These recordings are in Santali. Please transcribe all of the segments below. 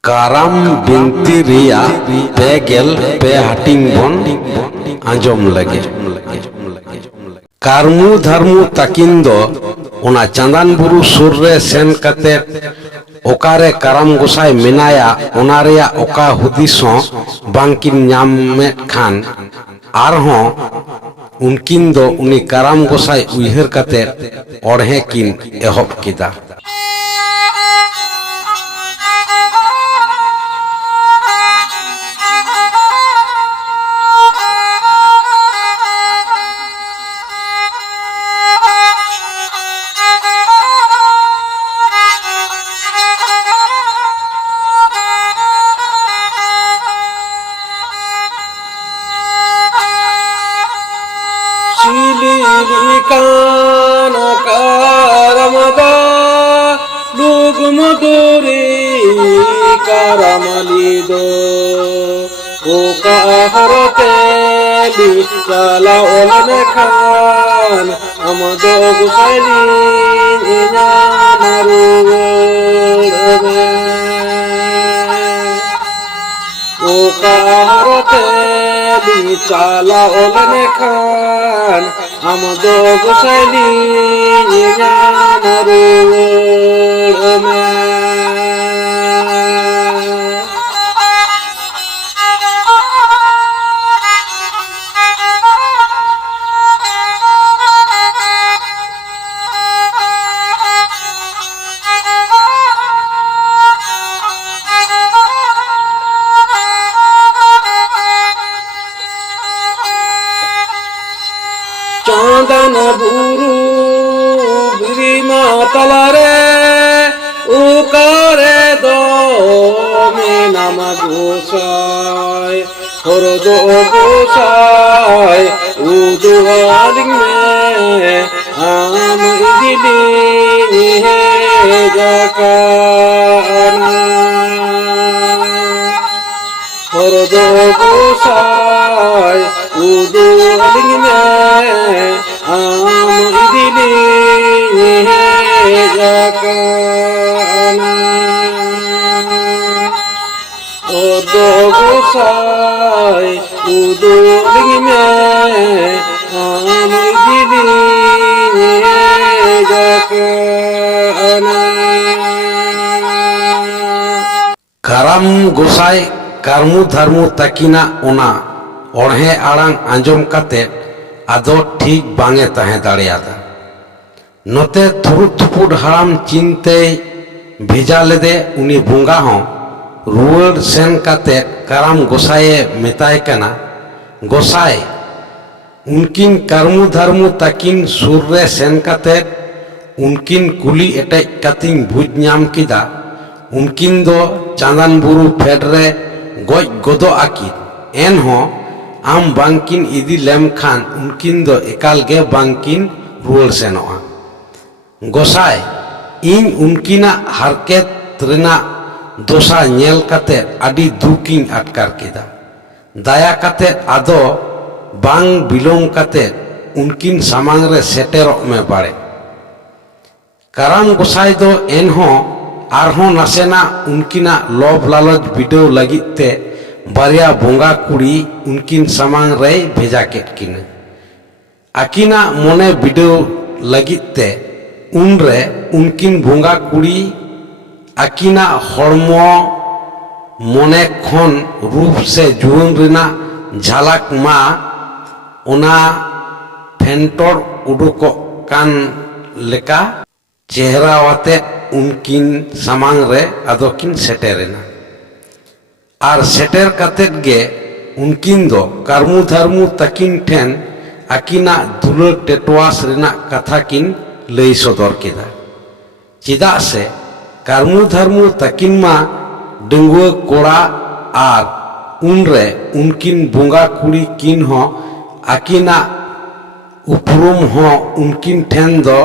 ᱠᱟᱨᱟᱢ ᱵᱤᱱᱛᱤ ᱨᱮᱭᱟᱜ ᱯᱮᱜᱮᱞ ᱯᱮ ᱦᱟᱹᱴᱤᱧ ᱵᱚᱱ ᱟᱸᱡᱚᱢ ᱞᱟᱹᱜᱤᱫ᱾ ᱠᱟᱨᱢᱩ ᱫᱷᱟᱨᱢᱩ ᱛᱟᱹᱠᱤᱱ ᱫᱚ ᱚᱱᱟ ᱪᱟᱸᱫᱟᱱ ᱵᱩᱨᱩ ᱥᱩᱨ ᱨᱮ ᱥᱮᱱ ᱠᱟᱛᱮᱫ ᱚᱠᱟᱨᱮ ᱠᱟᱨᱟᱢ ᱜᱚᱸᱥᱟᱭ ᱢᱮᱱᱟᱭᱟ ᱚᱱᱟ ᱨᱮᱭᱟᱜ ᱚᱠᱟ ᱦᱩᱫᱤᱥ ᱦᱚᱸ ᱵᱟᱝᱠᱤᱱ ᱧᱟᱢᱮᱫ ᱠᱷᱟᱱ ᱟᱨᱦᱚᱸ ᱩᱱᱠᱤᱱ ᱫᱚ ᱩᱱᱤ ᱠᱟᱨᱟᱢ ᱜᱚᱸᱥᱟᱭ ᱩᱭᱦᱟᱹᱨ ᱠᱟᱛᱮᱫ ᱚᱬᱦᱮ ᱠᱤᱱ ᱮᱦᱚᱵ ᱠᱮᱫᱟ᱾ Sililikan karamada lugmuduri karamalido oka harate bisala olane khan amado gusaili inya marugode oka harate bisala olane khan amado gusaili inya marugode Chandan buru birima talare ukare do me nama gosai horodo gosai udu aling me am idili he jakana horodo gosai udu aling me am idili he jakana horodo gosai udu aling me am idili he jakana ᱠᱟᱨᱟᱢ ᱜᱚᱸᱥᱟᱭ ᱠᱟᱨᱢᱩ ᱫᱷᱟᱨᱢᱩ ᱛᱟᱹᱠᱤᱱᱟᱜ ᱚᱱᱟ ᱚᱬᱦᱮ ᱟᱲᱟᱝ ᱟᱸᱡᱚᱢ ᱠᱟᱛᱮᱫ ᱟᱫᱚ ᱴᱷᱤᱠ ᱵᱟᱝᱮ ᱛᱟᱦᱮᱸ ᱫᱟᱲᱮᱭᱟᱫᱟ᱾ ᱱᱚᱛᱮ ᱛᱷᱩᱨᱩᱫ ᱛᱷᱩᱯᱩᱫ ᱦᱟᱲᱟᱢ ᱪᱤᱱᱛᱟᱹᱭ ᱵᱷᱮᱡᱟ ᱞᱮᱫᱮ ᱩᱱᱤ ᱵᱚᱸᱜᱟ ᱦᱚᱸ ᱨᱩᱣᱟᱹᱲ ᱥᱮᱱ ᱠᱟᱛᱮᱫ ᱠᱟᱨᱟᱢ ᱜᱚᱸᱥᱟᱭᱮ ᱢᱮᱛᱟᱭ ᱠᱟᱱᱟ, ᱜᱚᱸᱥᱟᱭ ᱩᱱᱠᱤᱱ ᱠᱟᱨᱢᱩ ᱫᱷᱟᱨᱢᱩ ᱛᱟᱹᱠᱤᱱ ᱥᱩᱨ ᱨᱮ ᱥᱮᱱ ᱠᱟᱛᱮᱫ ᱩᱱᱠᱤᱱ ᱠᱩᱞᱤ ᱮᱴᱮᱡ ᱠᱟᱛᱤᱧ ᱵᱩᱡᱽ ᱧᱟᱢ ᱠᱮᱫᱟ ᱩᱱᱠᱤᱱ ᱫᱚ ᱪᱟᱸᱫᱟᱱ ᱵᱩᱨᱩ ᱯᱷᱮᱰ ᱨᱮ ᱜᱚᱡ ᱜᱚᱫᱚᱜ ᱟᱹᱠᱤᱱ, ᱮᱱᱦᱚᱸ ᱟᱢ ᱵᱟᱝᱠᱤᱱ ᱤᱫᱤ ᱞᱮᱢ ᱠᱷᱟᱱ ᱩᱱᱠᱤᱱ ᱫᱚ ᱮᱠᱟᱞ ᱜᱮ ᱵᱟᱝᱠᱤᱱ ᱨᱩᱣᱟᱹᱲ ᱥᱮᱱᱚᱜᱼᱟ᱾ ᱜᱚᱸᱥᱟᱭ ᱤᱧ ᱩᱱᱠᱤᱱᱟᱜ ᱦᱟᱨᱠᱮᱛ ᱨᱮᱱᱟᱜ ᱫᱚᱥᱟ ᱧᱮᱞ ᱠᱟᱛᱮᱫ ᱟᱹᱰᱤ ᱫᱩᱠᱤᱧ ᱟᱴᱠᱟᱨ ᱠᱮᱫᱟ᱾ ᱫᱟᱭᱟ ᱠᱟᱛᱮᱫ ᱟᱫᱚ ᱵᱟᱝ ᱵᱤᱞᱚᱢ ᱠᱟᱛᱮᱫ ᱩᱱᱠᱤᱱ ᱥᱟᱢᱟᱝ ᱨᱮ ᱥᱮᱴᱮᱨᱚᱜ ᱢᱮ ᱵᱟᱲᱮ᱾ ᱠᱟᱨᱟᱢ ᱜᱚᱸᱥᱟᱭ ᱫᱚ ᱮᱱᱦᱚᱸ ᱟᱨᱦᱚᱸ ᱱᱟᱥᱮᱱᱟᱜ ᱩᱱᱠᱤᱱᱟᱜ ᱞᱚᱵᱽ ᱞᱟᱞᱚᱪ ᱵᱤᱰᱟᱹᱣ ᱞᱟᱹᱜᱤᱫ te ᱵᱟᱨᱭᱟ ᱵᱚᱸᱜᱟ ᱠᱩᱲᱤ ᱩᱱᱠᱤᱱ ᱥᱟᱢᱟᱝ ᱨᱮᱭ ᱵᱷᱮᱡᱟ ᱠᱮᱫ ᱠᱤᱱᱟᱹ᱾ ᱟᱹᱠᱤᱱᱟᱜ ᱢᱚᱱᱮ ᱵᱤᱰᱟᱹᱣ ᱞᱟᱹᱜᱤᱫ te ᱩᱱᱨᱮ ᱩᱱᱠᱤᱱ ᱵᱚᱸᱜᱟ ᱠᱩᱲᱤ ᱟᱹᱠᱤᱱᱟᱜ ᱦᱚᱲᱢᱚ ᱢᱚᱱᱮ ᱠᱷᱚᱱ ᱨᱩᱯ ᱥᱮ ᱡᱩᱣᱟᱹᱱ ᱨᱮᱱᱟᱜ ᱡᱷᱟᱞᱟᱠ ᱢᱟ ᱚᱱᱟ ᱯᱷᱮᱱᱴᱚᱲ ᱩᱰᱩᱠᱚᱜ ᱠᱟᱱ ᱞᱮᱠᱟ ᱪᱮᱦᱨᱟᱣᱟᱛᱮᱫ ᱩᱱᱠᱤᱱ ᱥᱟᱢᱟᱝ ᱨᱮ ᱟᱫᱚ ᱠᱤᱱ ᱥᱮᱴᱮᱨᱮᱱᱟ᱾ ᱟᱨ ᱥᱮᱴᱮᱨ ᱠᱟᱛᱮᱫ ᱜᱮ ᱩᱱᱠᱤᱱ ᱫᱚ ᱠᱟᱨᱢᱩ ᱫᱷᱟᱨᱢᱩ ᱛᱟᱹᱠᱤᱱ ᱴᱷᱮᱱ ᱟᱹᱠᱤᱱᱟᱜ ᱫᱩᱞᱟᱹᱲ ᱴᱮᱴᱣᱟᱥ ᱨᱮᱱᱟᱜ ᱠᱟᱛᱷᱟ ᱠᱤᱱ ᱞᱟᱹᱭ ᱥᱚᱫᱚᱨ ᱠᱮᱫᱟ᱾ ᱪᱮᱫᱟᱜ ᱥᱮ ᱠᱟᱨᱢᱩ ᱫᱷᱟᱨᱢᱩ ᱛᱟᱹᱠᱤᱱ ᱢᱟ ᱰᱟᱺᱜᱩᱣᱟᱹ ᱠᱚᱲᱟ ᱟᱨ ᱩᱱᱨᱮ ᱩᱱᱠᱤᱱ ᱵᱚᱸᱜᱟ ᱠᱩᱲᱤ ᱠᱤᱱ ᱦᱚᱸ ᱟᱹᱠᱤᱱᱟᱜ ᱩᱯᱨᱩᱢ ᱦᱚᱸ ᱩᱱᱠᱤᱱ ᱴᱷᱮᱱ ᱫᱚ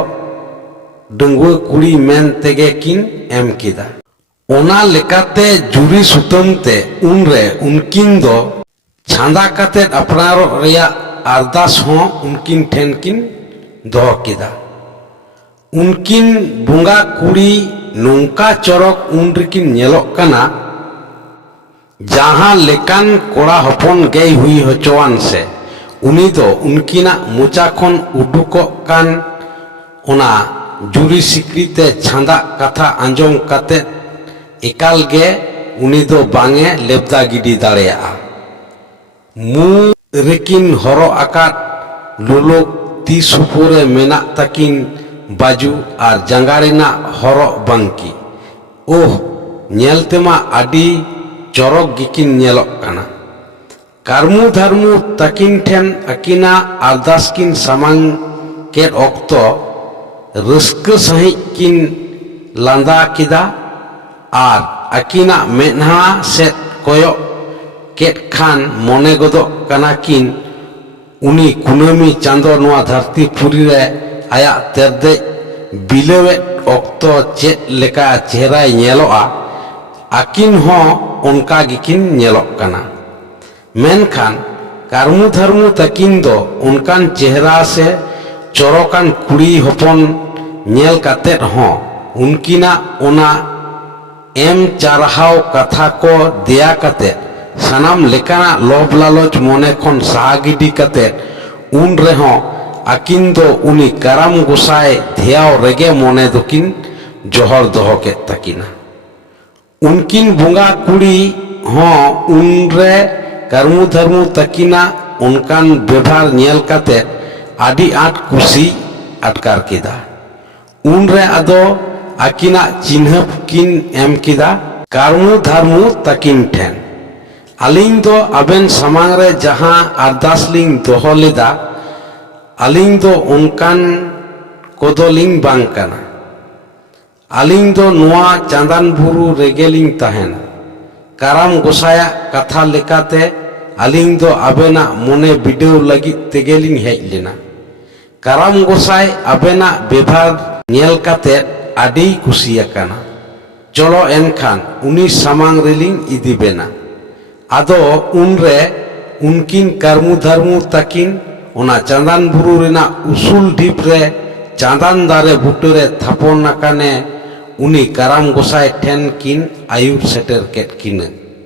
ᱰᱟᱺᱜᱩᱣᱟᱹ ᱠᱩᱲᱤ ᱢᱮᱱ ᱛᱮᱜᱮ ᱠᱤᱱ ᱮᱢ ᱠᱮᱫᱟ᱾ ᱚᱱᱟ ᱞᱮᱠᱟᱛᱮ ᱡᱩᱨᱤ ᱥᱩᱛᱟᱹᱢ te unre unkin do chanda katet apnarok reyak ardas hon unkin ᱴᱷᱮᱱ kin doho keda. Unkin bunga kuri nongka corok unrikin nyelok kana जहां लेकान कोड़ा हपन गई हुई होचोवान से उनी दो उनकिना मोचा खन उडुकोग कान ओना जुरी सिकरीते छांदा कथा आंजम काते एकाल गे उनी दो बांगे लेबदा गिडी दाड़ेयाआ। मु रेकिन हरो आकाद लोलोक ती सुपुरे मेना ताकिन बाजू और जंगारेना हरो बांकी ओह नेलतेमा आडी चरक गिकिन नेलोग काना। कारमु धर्मु ताकिन ठेन आकिना अरदास किन सामांग केद ऑक्तो रस्क सही किन लांदा किदा और आकिना मेनहा सेट कोयो केद खान मोने गोदो काना किन उनी कुनामी चांदो नोआ धरती पुरी रे आया तेरदे बिलेवे ऑक्तो चेत लेका चेहरा नेलोआ आकिन हो उनका गिकिन नेलोग काना। मेनखान कारमु धर्मु ताकिन दो उनकान चेहरा से चोरोकान कुड़ी हपन नेल कातेत हो उनकिना ओना एम चारहाव कथा को देया कातेत सानाम लेकाना लोभ लालच मोने खन साहा गिडी कातेत उन रेहो आकिन दो उनी काराम गोसाई धियाव रेगे मोने दोकिन जोहर दोहो केत ताकिना। उनकिन बुंगा कुड़ी हो उनरे कारमु धर्मु ताकिना उनकान व्यवहार नेल काते आदि आट कुसी अटकार किदा। उनरे आदो आकिना चिन्हप किन एम किदा कारमु धर्मु ताकिन ठेन आलिंग दो आबेन समांग रे जहां अरदास लिंग दोहो लेदा आलिंग दो उनकान कोदोलिंग बांग काना। आलिंग दो नुआ चांदान बुरु रेगेलिंग ताहेना। काराम गोसाया कथा लेकाते आलिंग दो आबेना मोने बिडेव लगी तेगेलिंग हेज लेना। काराम गोसाई आबेना व्यवहार नेल काते आडी कुसियाकाना। चलो एनखान उनी सामांग रेलिंग इदी बेना आदो उनरे उनकिन कारमु धर्मु ताकिन ओना चांदान बुरु रेना उसूल ढीप रे चांदान दारे बुटरे थापन नाकाने उनी काराम गोसाई ठेन किन आयुर सेटर केट किना।